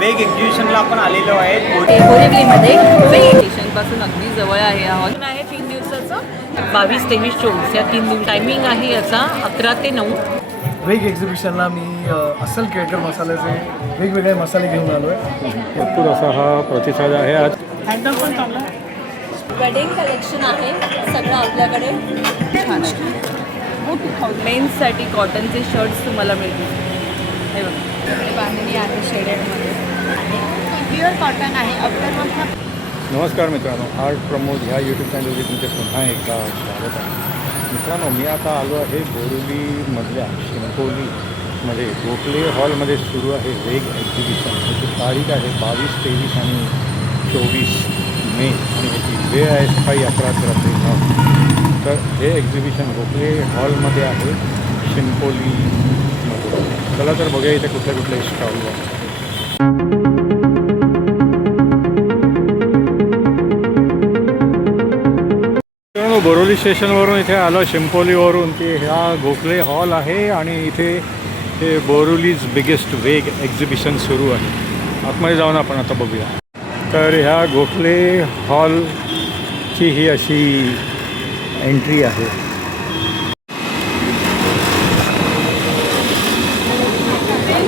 वेग एक्झिबिशनला आपण आलेलो आहे बोरिवलीमध्ये वेग स्टेशनपासून अगदी जवळ आहे. हा हॉल आहे 3 दिवसाचं. 22, 23, 24 या 3 दिवस टायमिंग आहे याचा 11 ते 9. वेग एक्झिबिशनला मी अस्सल केळकर मसाल्याचे वेगवेगळे मसाले घेऊन आलो आहे. भरपूर असा हा प्रतिसाद आहे. आज हँडल पण चांगला वेडिंग कलेक्शन आहे सगळं आपल्याकडे. छान मेन्ससाठी कॉटनचे शर्ट्स तुम्हाला मिळतील. हे बघा बांधणी आहे शेडेडमध्ये आणि प्युअर कॉटन आहे. अफ्टरमधला नमस्कार मित्रांनो, आर्ट प्रमोद ह्या यूट्यूब चॅनलवरती तुमचे पुन्हा एकदा स्वागत आहे. मित्रांनो, मी आता आलो आहे बोरिवलीमधल्या शिंपोलीमध्ये गोखले हॉलमध्ये सुरू आहे वेग एक्झिबिशन. त्याची तारीख आहे 22, 23 आणि 24 मे आणि ह्याची वेळ आहे सकाळी 11 ते रात्री 9. तर हे एक्झिबिशन गोखले हॉलमध्ये आहे शिंपोलीमध्ये. चला तर बघूया इथे कुठले कुठले स्टॉल आहे. बोरिवली स्टेशनवरून इथे आलो शिंपोलीवरून की ह्या गोखले हॉल आहे आणि इथे हे बोरिवलीज बिगेस्ट वेग एक्झिबिशन सुरू आहे. आतमध्ये जाऊन आपण आता बघूया. तर ह्या गोखले हॉलची ही अशी एंट्री आहे.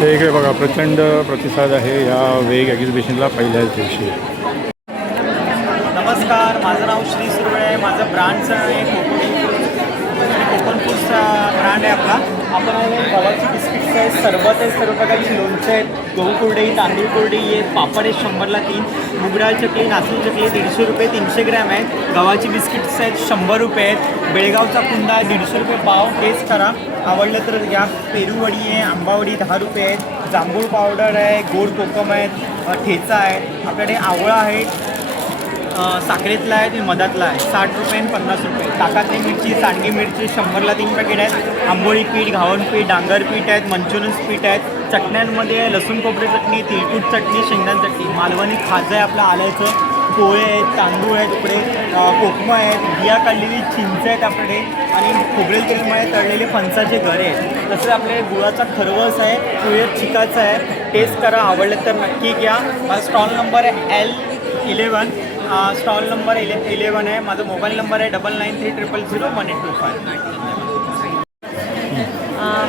हे इकडे बघा प्रचंड प्रतिसाद आहे या वेग एक्झिबिशनला पहिल्याच दिवशी. नमस्कार, माझं नाव श्री सुरवळे आहे. माझं ब्रँडचं आहे कोकण फूड्सचा ब्रँड आहे आपला. आपण गव्हाची बिस्किट्स आहेत, सरबत आहे, सर्व प्रकारची लोणचं आहेत, गहू कुरडई, तांदूळ कुरडई आहेत, पापड आहेत 100ला 3, मुगडाळ चकली, नाचणी चकली 150 रुपये 300 ग्रॅम आहेत. गव्हाची बिस्किट्स आहेत 100 रुपये आहेत. बेळगावचा कुंदा आहे 150 रुपये पाव. टेस्ट करा, आवडलं तर घ्या. पेरूवडी आहे, आंबावडी 10 रुपये आहेत. जांभूळ पावडर आहे, गोड कोकम आहेत, ठेचा आहे. आपल्याकडे आवळा आहे, साखरेतला आहे आणि मधातला आहे 60 रुपये आणि 50 रुपये. ताकातली मिरची, सांडगी मिरची 100ला 3 पॅकेट आहेत. आंबोळी पीठ, घावन पीठ, डांगर पीठ आहेत, मंचुरियन पीठ आहेत. चटण्यांमध्ये लसूण खोबरे चटणी, तिळकुट चटणी, शेंगदाण चटणी, मालवणी खाजं आहे आपलं आल्याचं, पोळे आहेत, तांदूळ आहेत, उकडे कोकमं आहेत, बिया काढलेली चिंच आहेत आपल्याकडे आणि खोबरेल तेलमध्ये तळलेले फणसाचे घरे आहेत. तसं आपल्याकडे गुळाचा खरवस आहे, पुळ्यात चिकाचं आहे. टेस्ट करा, आवडलं तर नक्की घ्या. माझा स्टॉल नंबर आहे L11. स्टॉल नंबर 11 आहे. माझा मोबाईल नंबर आहे 9930001825.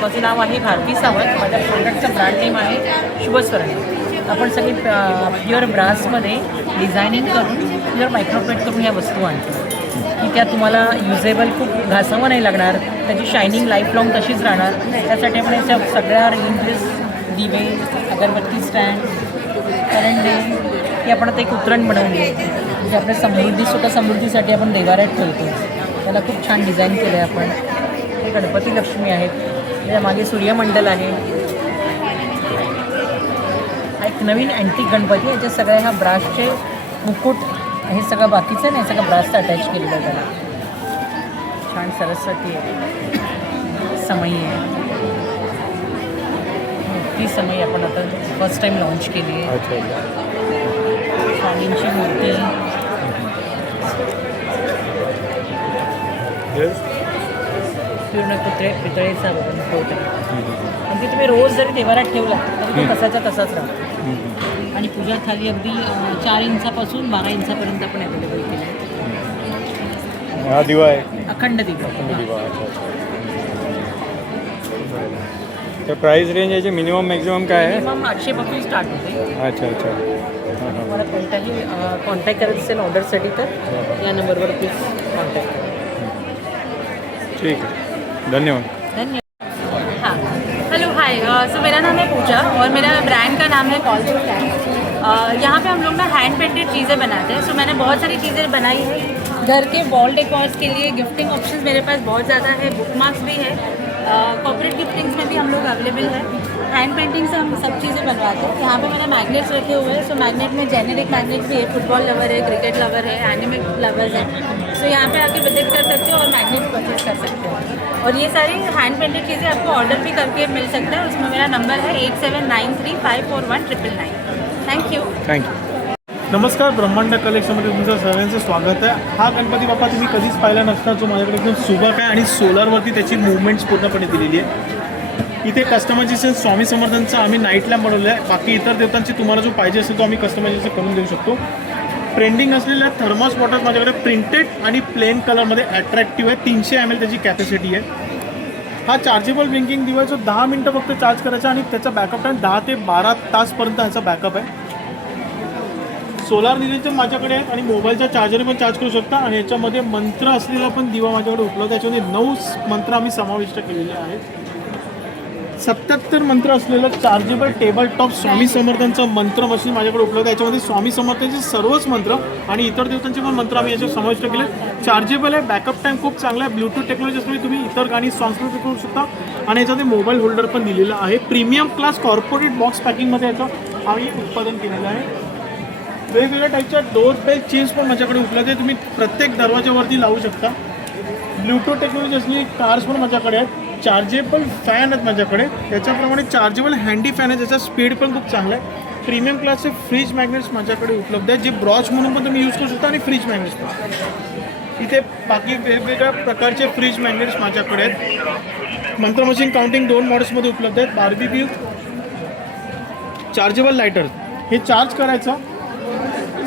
माझं नाव आहे भारती सावंत. माझ्या प्रोडक्टचं ब्रँड नेम आहे शुभस्वरण. आपण सगळी प्युअर ब्रासमध्ये डिझायनिंग करून प्युअर मायक्रोप्लेट करून ह्या वस्तू आणतो की त्या तुम्हाला युजेबल खूप घासावं नाही लागणार. त्याची शायनिंग लाईफ लाँग तशीच राहणार. त्यासाठी आपण याच्या सगळ्या रेंजेस, दिवे, अगरबत्ती स्टँड, करंडे हे आपण आता एक उतरण बनवून घेऊ. म्हणजे आपल्या सुद्धा समृद्धीसाठी आपण देवाऱ्यात ठेवतो. त्याला खूप छान डिझाईन केलं आहे आपण. हे गणपती लक्ष्मी आहेत, त्याच्या मागे सूर्यमंडल आहे. हा एक नवीन अँटिक गणपती. याच्या सगळ्या ह्या ब्रासचे मुकुट, हे सगळं बाकीचं नाही, सगळं ब्रासचं अटॅच केलेलं आहे त्याला. छान सरस्वती आहे, समई आहे. ती समई आपण आता फर्स्ट टाईम लॉन्च केली आहे. स्वामींची मूर्ती, पूर्ण पितळेचा मुखवटा. आणि ते तुम्ही रोज जरी देवाऱ्यात ठेवला तरी तो तसाचा तसाच राहतो. आणि पूजा थाली अगदी 4 इंचापासून 12 इंचापर्यंत आपण अवेलेबल केली आहे. हा दिवा आहे, अखंड दिवा. तर प्राईस रेंज याची मिनिमम मॅक्झिमम काय आहे? मिनिमम 800 पासून स्टार्ट होते. अच्छा. मला कोणताही कॉन्टॅक्ट करायचं असेल ऑर्डरसाठी तर या नंबरवर प्लीज कॉन्टॅक्ट करा. ठीक है, धन्यवाद. हाँ, हेलो हाय. सो मेरा नाम है पूजा और मेरा ब्रांड का नाम है कॉल टू कैन. यहाँ पे हम लोग ना हैंड पेंटेड चीज़ें बनाते हैं. सो मैंने बहुत सारी चीज़ें बनाई है घर के वॉल डेकोर्स के लिए. गिफ्टिंग ऑप्शंस मेरे पास बहुत ज़्यादा है. बुक मार्क्स भी है. कॉर्पोरेट गिफ्टिंग्स में भी हम लोग अवेलेबल है. हैंड पेंटिंग से हम सब चीज़ें बनवाते हैं. यहाँ पे मैंने मैग्नेट्स रखे हुए हैं. सो मैग्नेट में जेनेरिक मैग्नेट्स भी है. फुटबॉल लवर है, क्रिकेट लवर है, एनिमे लवर्स हैं. सो यहाँ पे आके विजिट कर सकते हो और मैग्नेट्स परचेज कर सकते हो. और ये सारी हैंड पेंटेड चीज़ें आपको ऑर्डर भी करके मिल सकता है. उसमें मेरा नंबर है 8793541999. थँक्यू. नमस्कार, ब्रह्मांड कलेक्शनमध्ये तुमचं सर्वांचं स्वागत आहे. हा गणपती बाप्पा तुम्ही कधीच पाहिला नसता, जो माझ्याकडे एकदम सुबक आहे आणि सोलरवरती त्याची मुवमेंट्स पूर्णपणे दिलेली आहे. इथे कस्टमायझेशन स्वामी समर्थांचं आम्ही नाईट लॅम्प बनवलं आहे. बाकी इतर देवतांची तुम्हाला जो पाहिजे असेल तो आम्ही कस्टमायझेशन करून देऊ शकतो. ट्रेंडिंग असलेल्या थर्मस बॉटल्स माझ्याकडे प्रिंटेड आणि प्लेन कलरमध्ये अट्रॅक्टिव्ह आहे. 300 ml त्याची कॅपॅसिटी आहे. हा चार्जेबल ब्लिंकिंग डिव्हाइस जो 10 मिनटं फक्त चार्ज करायचा आणि त्याचा बॅकअप टाईम 10 ते 12 तासपर्यंत ह्याचा बॅकअप आहे. सोलार निरीक्षण माझ्याकडे आहे आणि मोबाईलच्या चार्जरने पण चार्ज करू शकता. आणि याच्यामध्ये मंत्र असलेला पण दिवा माझ्याकडे उपलब्ध आहे. याच्यामध्ये 9 मंत्र आम्ही समाविष्ट केलेले आहेत. 77 मंत्र असलेलं चार्जेबल टेबल टॉप स्वामी समर्थांचं मंत्र मशीन माझ्याकडे उपलब्ध आहे. याच्यामध्ये स्वामी समर्थांचे सर्वच मंत्र आणि इतर देवतांचे पण मंत्र आम्ही याच्यात समाविष्ट केले. चार्जेबल आहे, बॅकअप टाईम खूप चांगला आहे. ब्लूटूथ टेक्नॉलॉजी असल्यामुळे तुम्ही इतर गाणी सॉंग्स पण करू शकता. आणि याच्यामध्ये मोबाईल होल्डर पण दिलेला आहे. प्रीमियम क्लास कॉर्पोरेट बॉक्स पॅकिंगमध्ये याचं आम्ही उत्पादन केलेलं आहे. वेगवेगळ्या टाईपच्या डोर बेल चेन्स पण माझ्याकडे उपलब्ध आहे. तुम्ही प्रत्येक दरवाजावरती लावू शकता. ब्लूटूथ टेक्नॉलॉजी असलेली कार्स पण माझ्याकडे आहेत. चार्जेबल फॅन आहेत माझ्याकडे. त्याच्याप्रमाणे चार्जेबल हँडी फॅन आहे, त्याचा स्पीड पण खूप चांगला आहे. प्रीमियम क्लासचे फ्रीज मॅग्नेट्स माझ्याकडे उपलब्ध आहेत, जे ब्रॉच म्हणून पण तुम्ही यूज करू शकता आणि फ्रीज मॅग्नेट्स पण. इथे बाकी वेगवेगळ्या प्रकारचे फ्रीज मॅग्नेट्स माझ्याकडे आहेत. मंत्र मशीन काउंटिंग 2 मॉडेल्समध्ये उपलब्ध आहेत. बार्बीक्यू चार्जेबल लायटर हे चार्ज करायचं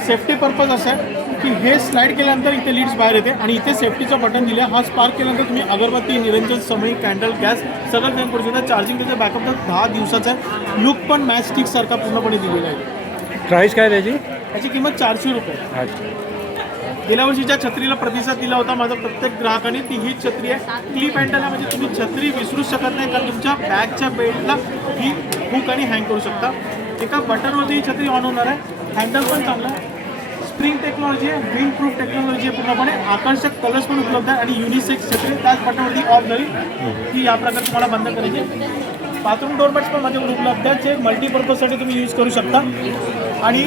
सेफ्टी पर्पज असं आहे की हे स्लाईड केल्यानंतर इथे लीड्स बाहेर येते आणि इथे सेफ्टीचं बटन दिलं आहे. हा स्पार्क केल्यानंतर तुम्ही अगरबत्ती, निरंजन, समई, कॅन्डल, गॅस सगळं काम करू शकता. चार्जिंग त्याचा बॅकअप 10 दिवसाचा आहे. लुक पण मॅच स्टिकसारखा पूर्णपणे दिलेला आहे. प्राईस काय त्याची? त्याची किंमत 400 रुपये. अच्छा. गेल्या वर्षीच्या छत्रीला प्रतिसाद दिला होता माझा प्रत्येक ग्राहकाने. ती हीच छत्री आहे. क्लिप हँडल आहे, म्हणजे तुम्ही छत्री विसरूच शकत नाही, कारण तुमच्या बॅगच्या बेल्टला ही हुक आणि हँग करू शकता. एका बटनवरती ही छत्री ऑन होणार आहे. हँडल पण चांगला आहे. स्प्रिंग टेक्नॉलॉजी आहे, विंड प्रूफ टेक्नॉलॉजी आहे पूर्णपणे. आकर्षक कलर्स पण उपलब्ध आहे आणि युनिसेक्स छत्री त्याच बटनवरती ऑफ झाली की या प्रकारे तुम्हाला बंद करायची. बाथरूम डोरमॅट्स पण माझ्याकडे उपलब्ध आहेत, जे मल्टीपर्पजसाठी तुम्ही यूज करू शकता. आणि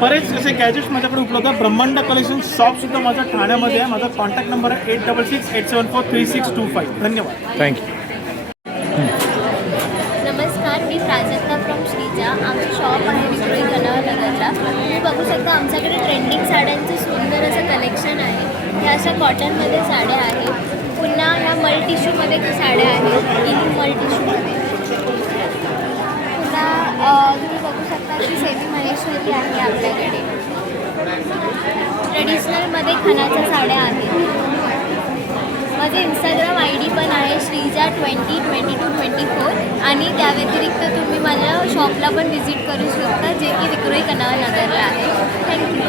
बरेच असे गॅजेट्स माझ्याकडे उपलब्ध आहे. ब्रह्मांड कलेक्शन शॉपसुद्धा माझा ठाण्यामध्ये आहे. माझा कॉन्टॅक्ट नंबर आहे 8668743625. धन्यवाद. थँक्यू. नमस्कार, मी प्राजक्ता फ्रॉम श्रीजा. आमचं शॉप आहे विक्रोळी कन्हानगरला. तुम्ही बघू शकता आमच्याकडे ट्रेंडिंग साड्यांचं सुंदर असं कलेक्शन आहे. ह्या अशा कॉटनमध्ये साड्या आहेत. पुन्हा ह्या मल्टिशूमध्ये साड्या आहेत, इलिंग मल्टिशूमध्ये. पुन्हा तुम्ही बघू शकता की सेमी महेश्वरी आहे आपल्याकडे. ट्रेडिशनलमध्ये खणाच्या साड्या आहेत. माझे इंस्टाग्राम ID पण आहे श्रीजा 202224 आणि त्या व्यतिरिक्त तुम्ही माझ्या शॉपला पण व्हिजिट करू शकता, जे की विक्रोळी कन्हानगरला आहे. थँक्यू.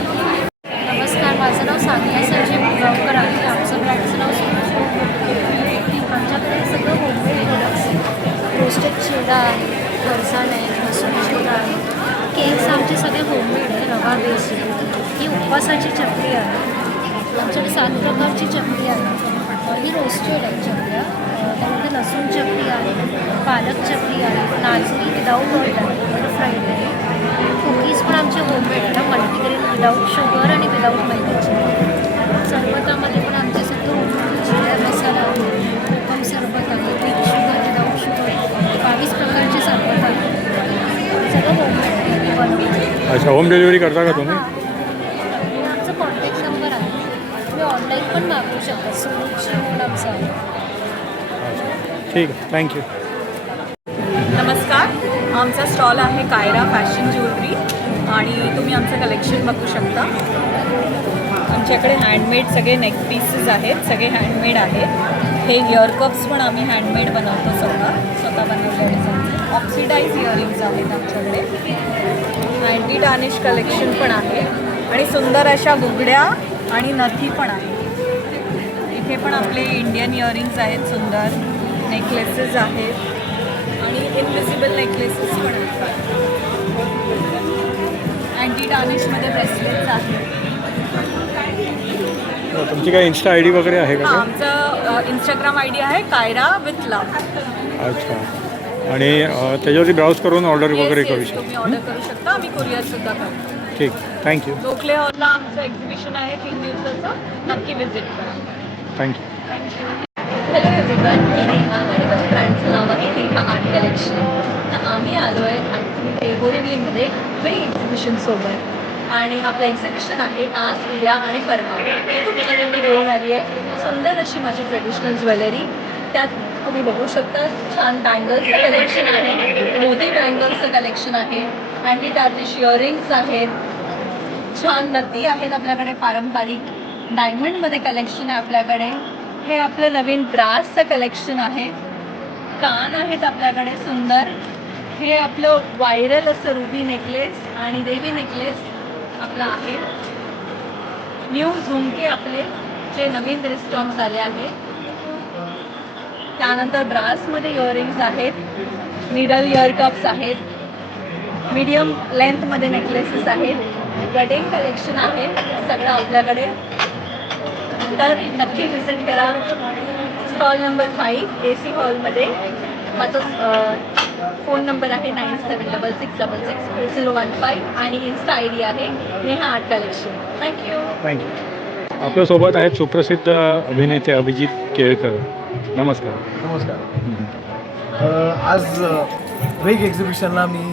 नमस्कार, माझं नाव सानिया संजय मुगावकर आहे. आमचं ब्रँडचं नाव सोनाश. आमच्याकडे सगळं होममेड प्रोडक्ट्स आहेत. रोस्टेड चिवडा आहे, फरसाण आहे, लसूण चिवडा आहे. केक्स आमचे सगळे होममेड आहे, रवा बेस आहे. ही उपवासाची चकली आहे. आमच्याकडे 7 प्रकारची चकली आहे. ही रोस्टेड आहे चकल्या. त्यामध्ये लसूण चकली आहे, पालक चकली आहे, नाचणी विदाऊट ऑइल आहे, फ्राईड आहे. कुकीज पण आमचे होममेड आहे, मल्टीग्रेन विदाऊट शुगर आणि विदाऊट मैद्याचे. सरबतामध्ये पण आमचे सगळं होममेड जिरा मसाला आहे, कोकम सरबत आहे, विथ शुगर विदाऊट शुगर. 22 प्रकारचे सरबत आहे, सगळं होममेड आहे बनवून. अच्छा, होम डिलिव्हरी करता का तुम्ही? आमचा कॉन्टॅक्ट नंबर आहे. तुम्ही ऑनलाईन पण मागवू शकता. सुरुची म्हणून आमचा आहे. ठीक आहे, थँक्यू. नमस्कार, आमचा स्टॉल आहे कायरा फॅशन ज्वेलरी आणि तुम्ही आमचं कलेक्शन बघू शकता. आमच्याकडे हँडमेड सगळे नेक पीसेस आहेत, सगळे हँडमेड आहेत. हे इयर कप्स पण आम्ही हँडमेड बनवतो, स्वतः बनवलेले डिझाईन. ऑक्सिडाईज इयरिंग्स आहेत आमच्याकडे. अँटी टार्निश कलेक्शन पण आहे आणि सुंदर अशा गुगड्या आणि नथी पण आहे. इथे पण आपले इंडियन इयरिंग्स आहेत, सुंदर नेकलेसेस आहेत आणि इनविजिबल नेकलेसेस पण आहेत. अँटी टार्निशमध्ये ब्रेसलेट्स आहेत. तुमची काय इन्स्टा ID वगैरे आहे का? आमचं इंस्टाग्राम ID आहे कायरा विथ लव. अच्छा. आणि त्याच्यावरती ब्राउज करून ऑर्डर वगैरे करू शकता. तुम्ही ऑर्डर करू शकता, आम्ही कुरिअरसुद्धा करतो. ठीक, थँक्यू. गोखले हॉलला आमचं एक्झिबिशन आहे 3 दिवसाचं, नक्की व्हिजिट करा. थँक्यू. हॅलो एव्हरीवन, मी रेखा आणि माझ्या ब्रँडचं नाव आहे रेखा आर्ट कलेक्शन. तर आम्ही आलो आहे ॲक्च्युली बोरिवलीमध्ये वेग एक्झिबिशनसोबत आणि आपलं एक्झिबिशन आहे आज, उद्या आणि परवा. खूप आनंद घेऊन आली आहे. सुंदर अशी माझी ट्रेडिशनल ज्वेलरी, त्यात तुम्ही बघू शकता छान बँगल्सचं कलेक्शन आहे, मोती बँगल्सचं कलेक्शन आहे आणि त्यात इयरिंग्स आहेत, छान नथी आहेत आपल्याकडे पारंपरिक, डायमंडमध्ये कलेक्शन आहे आपल्याकडे. हे आपलं नवीन ब्रासचं कलेक्शन आहे, कान आहेत आपल्याकडे सुंदर. हे आपलं व्हायरल असं रुबी नेकलेस आणि देवी नेकलेस आपला आहे. न्यू झुमके आपले जे नवीन रिस्टॉक झाले आहेत. त्यानंतर ब्रासमध्ये इयरिंग्स आहेत, मिडल इयर कप्स आहेत, मीडियम लेंथमध्ये नेकलेसेस आहेत, वेडिंग कलेक्शन आहे सगळं आपल्याकडे. तर नक्की व्हिजिट करा स्टॉल नंबर 5 AC हॉलमध्ये. माझा फोन नंबर आहे 9766664015 आणि इन्स्टा ID आहे Neha art collection. Thank you. Thank you. आपल्यासोबत आहेत सुप्रसिद्ध अभिनेते अभिजित केळकर. नमस्कार. नमस्कार. आज वेग एक्झिबिशनला मी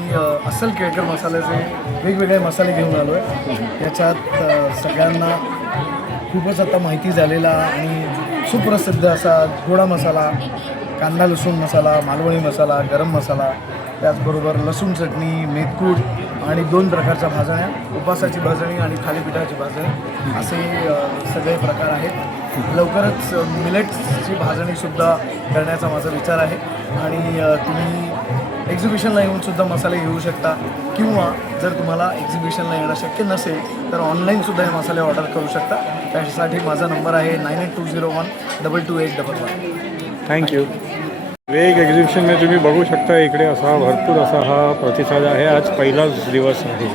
अस्सल केळकर मसाल्याचे वेगवेगळे मसाले घेऊन आलो आहे. याच्यात सगळ्यांना खूपच आता माहिती झालेला आणि सुप्रसिद्ध असा गोडा मसाला, कांदा लसूण मसाला, मालवणी मसाला, गरम मसाला, त्याचबरोबर लसूण चटणी, मेथकूट आणि 2 प्रकारच्या भाजण्या, उपासाची भाजणी आणि थालीपीठाची भाजणी असे सगळे प्रकार आहेत. लवकरच मिलेट्सची भाजणीसुद्धा करण्याचा माझा विचार आहे आणि तुम्ही एक्झिबिशनला येऊनसुद्धा मसाले घेऊ शकता किंवा जर तुम्हाला एक्झिबिशनला येणं शक्य नसेल तर ऑनलाईनसुद्धा हे मसाले ऑर्डर करू शकता. त्यासाठी माझा नंबर आहे 9820122811. थँक्यू. वेग एक्झिबिशनमध्ये तुम्ही बघू शकता इकडे असा भरपूर असा हा प्रतिसाद आहे. आज पहिलाच दिवस आहे.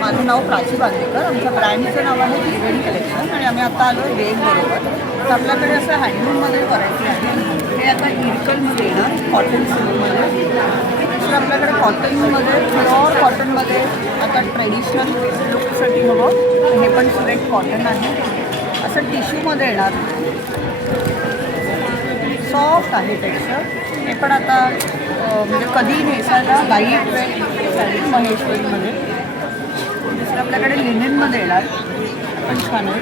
माझं नाव प्राची बांदेकर. आमच्या ब्रँडचं नाव आहे त्रिवेणी कलेक्शन आणि आम्ही आता आलो वेग बरोबर. तर आपल्याकडे असं हँडलूममध्ये व्हरायटी आहे. हे आता इरकलमध्ये येणार, कॉटन सिल्कमध्ये. तर आपल्याकडे कॉटनमध्ये, प्युअर कॉटनमध्ये आता ट्रेडिशनल लुकसाठी हवं. हे पण सिलेक्ट कॉटन आहे. असं टिश्यूमध्ये येणार, सॉफ्ट आहे टेक्स्चर. हे पण आता म्हणजे कधी नेसायला लाईट वेट साडी महेश्वरीमध्ये. दुसरं आपल्याकडे लिनेनमध्ये येणार, पण छान आहे.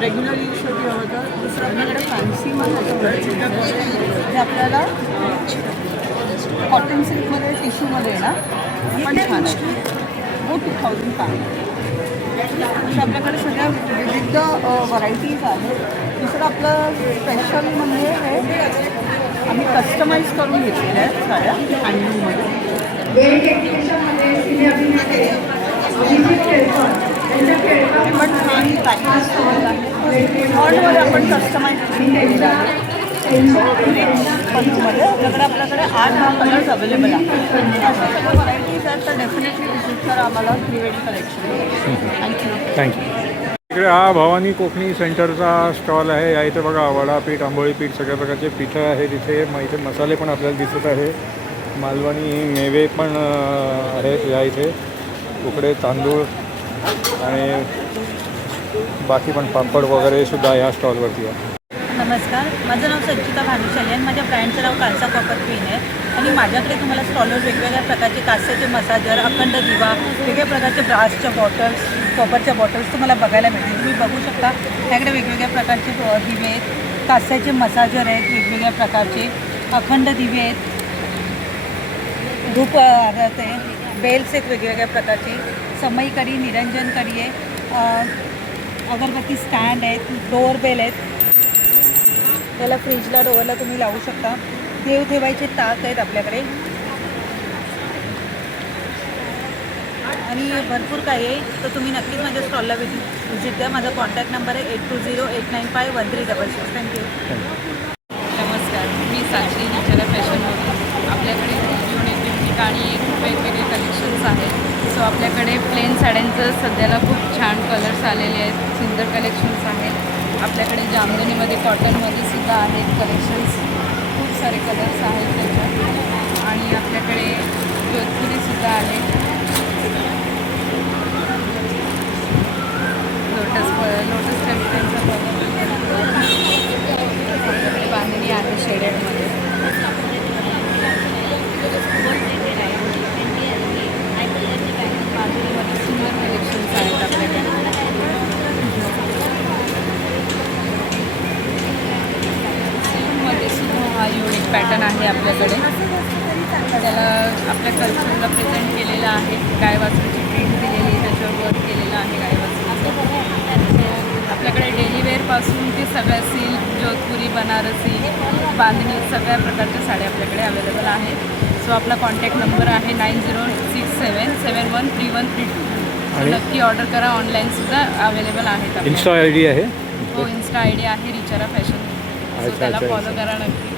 रेग्युलर यूजसाठी हवं तर दुसरं आपल्याकडे फॅन्सीमध्ये हे आपल्याला कॉटन सिल्कमध्ये टिश्यूमध्ये येणार, पण छान आहे. 2005. अशा आपल्याकडे सगळ्या विविध व्हरायटीज आहेत. दुसरं आपलं स्पेशल म्हणजे हे आम्ही कस्टमाइज करून घेतलेल्या आहेत साड्या हँडलूममध्ये. पण छान प्रॅक्टिस केलेलं आहे. हॉलमध्ये आपण कस्टमाइज करून घेतलेलं आहे. आपल्याकडे 8-10 कलर्स अवेलेबल आहेत. अशा सगळ्या व्हरायटीज आहेत तर डेफिनेटली विजिट करा आम्हाला त्रिवेणी कलेक्शन. थँक्यू. थँक्यू. इकडे हा भवानी कोकणी सेंटरचा स्टॉल आहे. या इथे बघा वडापीठ, आंबोळी पीठ, सगळ्या प्रकारचे पिठं आहेत इथे. मग इथे मसाले पण आपल्याला दिसत आहे. मालवणी मेवे पण आहेत या इथे. उकडे तांदूळ आणि बाकी पण पापड वगैरे सुद्धा या स्टॉलवरती आहे. नमस्कार, माझं नाव संचिता भानुशाली आणि माझ्या ब्रँडचं नाव कांसा कॉपर क्वीन आहे. आणि माझ्याकडे तुम्हाला स्टॉलवर वेगवेगळ्या प्रकारचे कास्याचे मसाजर, अखंड दिवा, वेगवेगळ्या प्रकारचे ब्रासच्या बॉटल्स, कॉपरच्या बॉटल्स तुम्हाला बघायला मिळतील. तुम्ही बघू शकता त्याकडे वेगवेगळ्या प्रकारचे दिवे आहेत, कास्याचे मसाजर आहेत, वेगवेगळ्या प्रकारचे अखंड दिवे आहेत, धूप आहे, बेल्स आहेत वेगवेगळ्या प्रकारचे, समई कढी, निरंजन कढी आहे, अगरबत्ती स्टँड आहेत, डोअर बेल आहेत. त्याला फ्रीजला डोअरला तुम्ही लावू शकता. देव ठेवायचे ताक आहेत आपल्याकडे आणि भरपूर काही आहे. तर तुम्ही नक्कीच माझ्या स्टॉलला व्हिजिट द्या. माझा कॉन्टॅक्ट नंबर आहे 8208951366. थँक्यू. नमस्कार, मी साक्षी नेचर फॅशनमध्ये. आपल्याकडे युनिक आणि वेगवेगळे कलेक्शन्स आहेत. सो आपल्याकडे प्लेन साड्यांचं सध्याला खूप छान कलर्स आलेले आहेत, सुंदर कलेक्शन्स आहेत. आपल्याकडे जामदानीमध्ये, कॉटनमध्ये सुद्धा आहेत कलेक्शन्स. खूप सारे कलर्स आहेत त्याच्यात. आणि आपल्याकडे जोधपुरीसुद्धा आहे. लोटस कलेक्शनचा आपल्याकडे बांधणी आहे शेडेडमध्ये. बांधणीमध्ये सुंदर कलेक्शन्स आहेत आपल्याकडे. आपल्या कल्चरला प्रेझेंट केलेलं आहे. गायवासरूची प्रिंट दिलेली आहे, त्याच्यावर वर्क केलेलं आहे गायवासरूचं. आपल्याकडे डेली वेअरपासून ते सगळ्या सिल्क, जोधपुरी, बनारसी, बांधणी सगळ्या प्रकारच्या साड्या आपल्याकडे अवेलेबल आहेत. सो आपला कॉन्टॅक्ट नंबर आहे 9067713132. नक्की ऑर्डर करा. ऑनलाईनसुद्धा अवेलेबल आहेत. इन्स्टा आय डी आहे? हो, इन्स्टा आय डी आहे रिचारा फॅशन. सो त्याला फॉलो करा नक्की.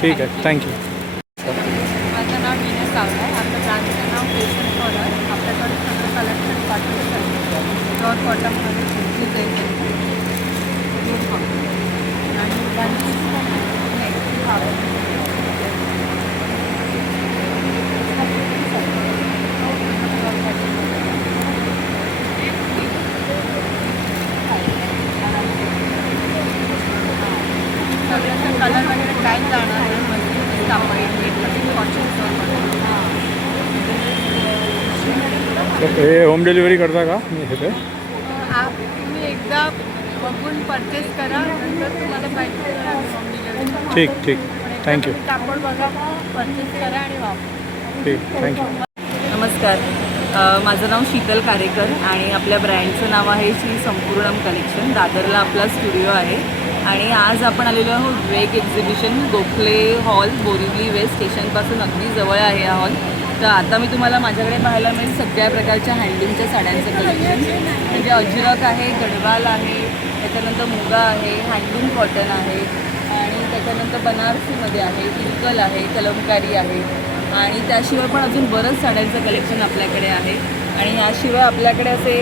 ठीक आहे, थँक्यू. माझं नाव मीना सावला आहे. आपलं ब्रँडचं नाव फॅशन कॉलर. आपल्याकडे सगळं कलेक्शन कॉटनचं प्युअर कॉटनमध्ये कुर्तीज आहे आणि मुलांची सगळ्याचा कलर वगैरे काय जाणार आहे म्हणजे कापड हे होम डिलिव्हरी करता का मी हे ते? तुम्ही एकदा बघून परचेस करा, नंतर तुम्हाला पाहिजे होम डिलिव्हरी. ठीक ठीक, थँक्यू. कापड बघा, परचेस करा आणि वापरा. ठीक, थँक्यू. नमस्कार, माझं नाव शीतल कारेकर आणि आपल्या ब्रँडचं नाव आहे श्री संपूर्णम कलेक्शन. दादरला आपला स्टुडिओ आहे आणि आज आपण आलेलो आहोत वेग exhibition, Gokhale hall, Borivali west स्टेशनपासून अगदी जवळ आहे हा हॉल. तर आता मी तुम्हाला माझ्याकडे पाहायला मिळेल सगळ्या प्रकारच्या हँडलूमच्या साड्यांचं कलेक्शन. म्हणजे अजरक आहे, गडवाल आहे, त्याच्यानंतर मुगा आहे, हँडलूम कॉटन आहे आणि त्याच्यानंतर बनारसीमध्ये आहे, इरकल आहे, कलमकारी आहे आणि त्याशिवाय पण अजून बरंच साड्यांचं कलेक्शन आपल्याकडे आहे. आणि याशिवाय आपल्याकडे असे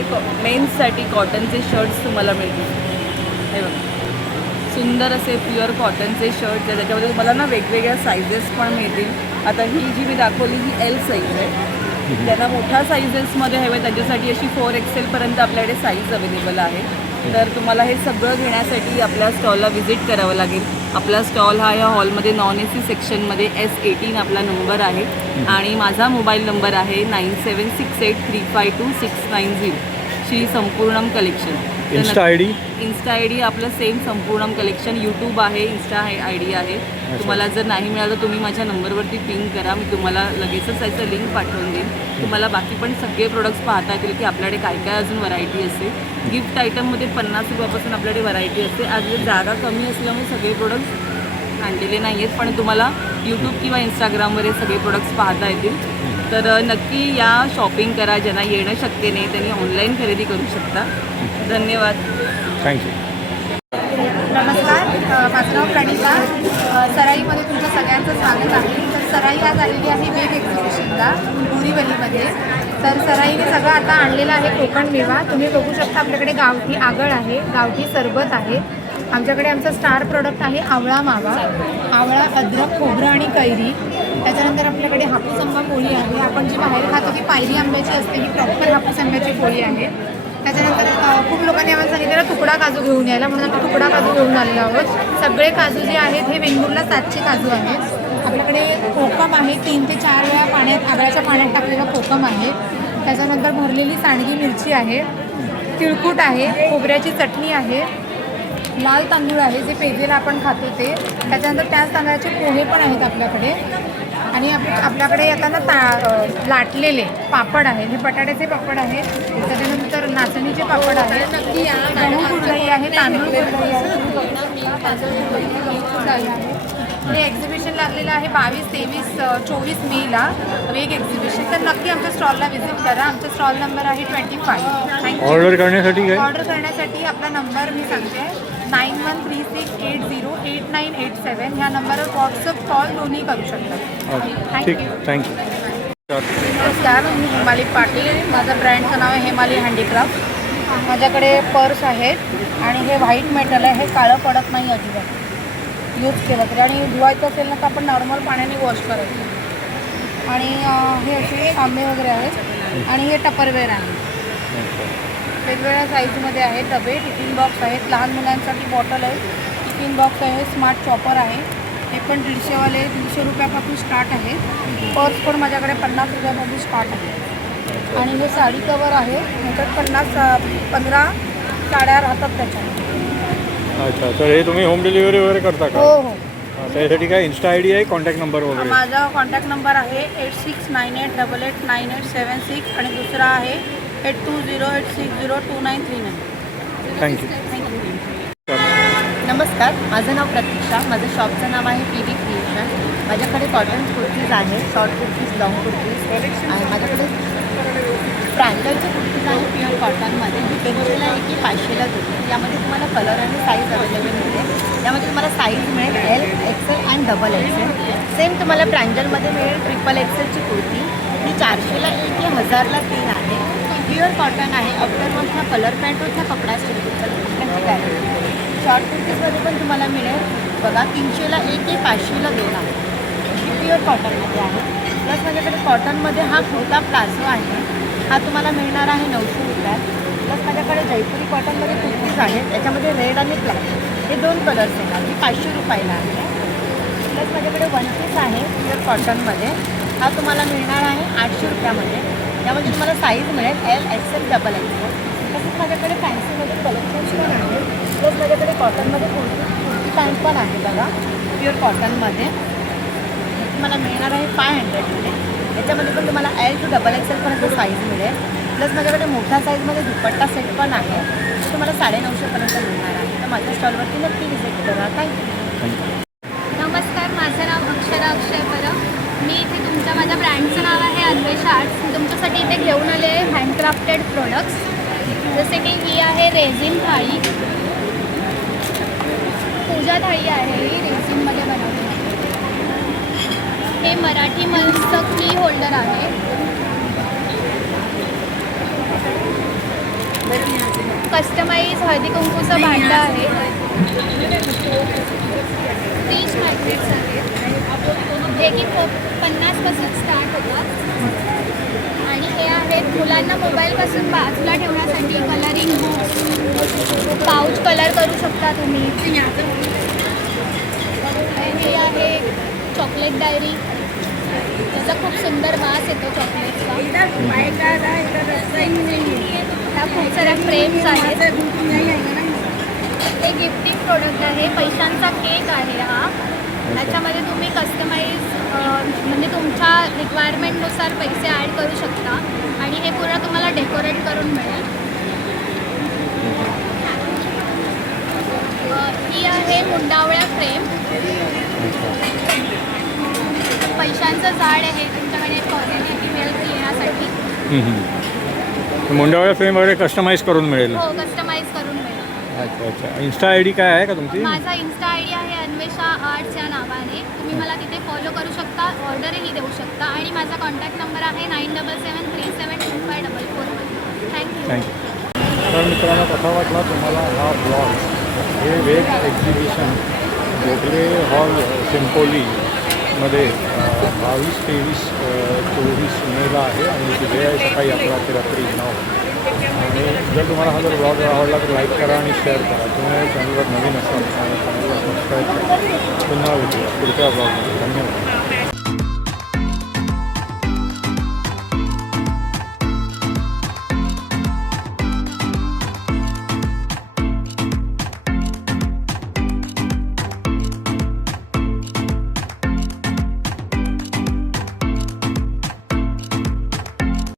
मेन्ससाठी कॉटनचे शर्ट्स तुम्हाला मिळतील. हे बघा, सुंदर असे प्युअर कॉटनचे शर्ट, त्याच्यामध्ये तुम्हाला ना वेगवेगळ्या साईजेस पण मिळतील. आता ही जी मी दाखवली ही एल साईज आहे. ज्यांना मोठ्या साईजेसमध्ये हवे त्याच्यासाठी अशी 4XL पर्यंत आपल्याकडे साईज अवेलेबल आहे. तर तुम्हाला हे सगळं घेण्यासाठी आपल्या स्टॉलला व्हिजिट करावं लागेल. आपला स्टॉल हा या हॉलमध्ये नॉन AC सेक्शनमध्ये S18 आपला नंबर आहे आणि माझा मोबाईल नंबर आहे 9768352690. Shri Sampurnam collection. Insta I D? Insta I D आपलं सेम संपूर्णम कलेक्शन. यूट्यूब आहे, इन्स्टा आय डी आहे. तुम्हाला जर नाही मिळालं तुम्ही माझ्या नंबरवरती पिंग करा, मी तुम्हाला लगेचच त्याचं लिंक पाठवून देईन. तुम्हाला बाकी पण सगळे प्रोडक्ट्स पाहता येतील की आपल्याकडे काय काय अजून व्हरायटी असते. गिफ्ट आयटममध्ये 50 रुपयापासून आपल्याकडे व्हरायटी असते. आज जागा कमी असल्यामुळे सगळे प्रोडक्ट्स आणलेले नाही आहेत, पण तुम्हाला यूट्यूब किंवा इंस्टाग्रामवर हे सगळे प्रोडक्ट्स पाहता येतील. तर नक्की या, शॉपिंग करा. ज्यांना येणं शक्य नाही त्यांनी ऑनलाईन खरेदी करू शकता. धन्यवाद. थँक्यू. नमस्कार, माझं नाव प्रणिता. सराईमध्ये तुमचं सगळ्यांचं स्वागत आहे. तर सराई आज आलेली आहे वेग एक्झिबिशनला बोरीवलीमध्ये. तर सराईने सगळं आता आणलेलं आहे कोकण मेवा. तुम्ही बघू शकता आपल्याकडे गावठी आगळ आहे, गावठी सरबत आहे. आमच्याकडे आमचा स्टार प्रोडक्ट आहे आवळा मावा, आवळा, अद्रक, खोबरं आणि कैरी. त्याच्यानंतर आपल्याकडे हापूस आंबा पोळी आहे. आपण जी बाहेर खातो ती पायरी आंब्याची असते, ही प्रॉपर हापूस आंब्याची पोळी आहे. त्याच्यानंतर खूप लोकांनी आम्हाला सांगितलेलं तुकडा काजू घेऊन यायला, म्हणून आम्ही तुकडा काजू घेऊन आलेलो आहोत. सगळे काजू जे आहेत हे वेंगुर्ला 700 काजू आहेत. आपल्याकडे कोकम आहे, 3 ते 4 वेळा पाण्यात, आगळ्याच्या पाण्यात टाकलेला कोकम आहे. त्याच्यानंतर भरलेली सांडगी मिरची आहे, तिळकूट आहे, खोबऱ्याची चटणी आहे, लाल तांदूळ आहे जे पेजेला आपण खातो ते. त्याच्यानंतर त्याच तांदळाचे पोहे पण आहेत आपल्याकडे. आणि आपल्याकडे आता ना लाटलेले पापड आहेत, हे बटाट्याचे पापड आहेत. त्याच्यानंतर नाचणीचे पापड आहेत, गहू कुरडई आहे, तांदूळ कुरडई आहे. हे एक्झिबिशन लागलेलं आहे 22, 23, 24 मेला वेग एक्झिबिशन. तर नक्की आमच्या स्टॉलला व्हिजिट करा. आमचा स्टॉल नंबर आहे 25. थँक्यू. ऑर्डर करण्यासाठी काय? ऑर्डर करण्यासाठी आपला नंबर मी सांगते 9136808987. ह्या नंबरवर व्हॉट्सअप, कॉल दोन्ही करू शकता. ठीक, थँक्यू. नमस्कार, मी हेमाली पाटील. माझं ब्रँडचं नाव आहे हेमाली हँडीक्राफ्ट. माझ्याकडे पर्स आहेत आणि हे व्हाईट मेटल आहे, हे काळं पडत नाही अजिबात यूज केलं तरी. आणि धुवायचं असेल ना तर आपण नॉर्मल पाण्याने वॉश करायचं. आणि हे असे आंबे वगैरे आहेत आणि हे टपरवेअर आहे. वेगवेगळ्या साईजमध्ये आहेत. डबे, टिफिन बॉक्स आहेत, लहान मुलांसाठी बॉटल आहे, टिफिन बॉक्स आहे, स्मार्ट चॉपर आहे. हे पण 150 वाले 150 रुपयापासून स्टार्ट आहे. पर्स पण माझ्याकडे 50 रुपयापासून स्टार्ट आहे. आणि हे साडी कवर आहे, ह्याच्यात 15 साड्या राहतात त्याच्यात. अच्छा, तर हे तुम्ही होम डिलिव्हरी वगैरे करता का? हो हो, त्यासाठी काय इन्स्टा आय डी आहे, कॉन्टॅक्ट नंबर वगैरे? माझा कॉन्टॅक्ट नंबर आहे 8698889876 आणि दुसरा आहे 8208602939. थँक्यू. नमस्कार, माझं नाव प्रतीक्षा. माझं शॉपचं नाव आहे पी व्ही क्रिएशन. माझ्याकडे कॉटन कुर्तीज आहेत, शॉर्ट कुर्तीज, लॉंग कुर्तीज आणि माझ्याकडे प्रांजलचे कुर्तीज आहे प्युअर कॉटनमध्ये. ही 300ला एक की 500ला देते. यामध्ये तुम्हाला कलर आणि साईज अवेलेबल मिळेल. यामध्ये तुम्हाला साईज मिळेल L, XL and double XL. Same तुम्हाला प्रांजलमध्ये मिळेल ट्रिपल एक्सेलची कुर्ती. ही 400ला एक की 1000ला 3 आहे. प्युअर कॉटन आहे. अफ्टरवॉशचा कलर पॅन्टचा कपडा सिल्कचा गॅरंटी. शॉर्ट कुर्तीजमध्ये पण तुम्हाला मिळेल बघा 300ला एक की 500ला 2 आहे. ही प्युअर कॉटनमध्ये आहे. प्लस माझ्याकडे कॉटनमध्ये हा कुर्ता प्लाझो आहे. हा तुम्हाला मिळणार आहे 900 रुपयात. प्लस माझ्याकडे जयपुरी कॉटनमध्ये कुर्तीज आहेत. त्याच्यामध्ये रेड आणि ब्लॅक हे 2 कलर्स येणार. ही 500 रुपयाला आहे. प्लस माझ्याकडे वन पीस आहे प्युअर कॉटनमध्ये. हा तुम्हाला मिळणार आहे 800 रुपयामध्ये. यामध्ये तुम्हाला साईज मिळेल एल, एक्सेल, डबल एक्सेल. तसंच माझ्याकडे फॅन्सीमध्ये कलेक्शन्स पण आहेत. प्लस माझ्याकडे कॉटनमध्ये कुर्ती पॅन्ट पण आहे बघा प्युअर कॉटनमध्ये. तुम्हाला मिळणार आहे 500मध्ये. याच्यामध्ये पण तुम्हाला एल टू डबल एक्सेलपर्यंत साईज मिळेल. प्लस माझ्याकडे मोठ्या साईजमध्ये दुपट्टा सेट पण आहे. तो तुम्हाला 950पर्यंत मिळणार आहे. तर माझ्या स्टॉलवरती नक्की व्हिजिट करा. थँक्यू. नमस्कार, माझं नाव अक्षरा अक्षय परब. मी इथे माझ्या ब्रँडचं नाव आहे अन्वेषा आर्ट्स. तुमच्यासाठी इथे घेऊन आले आहे हँडक्राफ्टेड प्रोडक्ट्स. जसे की ही आहे रेझिन थाळी, पूजा थाळी आहे. ही रेझिनमध्ये बनवली आहे. हे मराठी मस्तक की होल्डर आहे. कस्टमाइज हळदी कुंकूचं भांडं आहे. फिश मॅग्नेट्स आहेत. जे की 50पासून स्टार्ट होतात. आणि हे आहेत मुलांना मोबाईलपासून बाजूला ठेवण्यासाठी कलरिंग बुक्स, पाऊच कलर करू शकता तुम्ही. हे आहे चॉकलेट डायरी. त्याचा खूप सुंदर वास येतो चॉकलेटचा. ह्या खूप साऱ्या फ्रेम्स आहेत. हे गिफ्टिंग प्रोडक्ट आहे. पैशांचा केक आहे हा. त्याच्यामध्ये तुम्ही कस्टमाइज म्हणजे तुमच्या रिक्वायरमेंटनुसार पैसे ॲड करू शकता आणि हे पूर्ण तुम्हाला डेकोरेट करून मिळेल. ही आहे मुंडावळ्या फ्रेम. पैशांचं झाड आहे तुमच्याकडे पॉझिटिव्ह वेल्थ येण्यासाठी. मुंडावळ्या फ्रेम वगैरे कस्टमाइज करून मिळेल? हो, कस्टमाइज करून मिळेल. अच्छा अच्छा. इन्स्टा आय डी काय आहे का तुमची? माझा इन्स्टा आय डी आहे अन्वेषा आर्ट्स या नावाने. तुम्ही मला तिथे फॉलो करू शकता, ऑर्डरही देऊ शकता. आणि माझा कॉन्टॅक्ट नंबर आहे 9773725444. थँक्यू. तर मित्रांनो, कसा वाटला तुम्हाला हा ब्लॉग? हे वेग एक्झिबिशन गोखले हॉल चिंपोलीमध्ये 22, 23, 24 मेला आहे आणि तिथे आहे सकाळी 11 ते रात्री 9. आणि जर तुम्हाला हा जर ब्लॉग आवडला तर लाईक करा आणि शेअर करा. तुम्ही चॅनलवर नवीन असाल आणि चॅनलला सबस्क्राईब करा. पुन्हा भेटूया पुढच्या ब्लॉगमध्ये. धन्यवाद.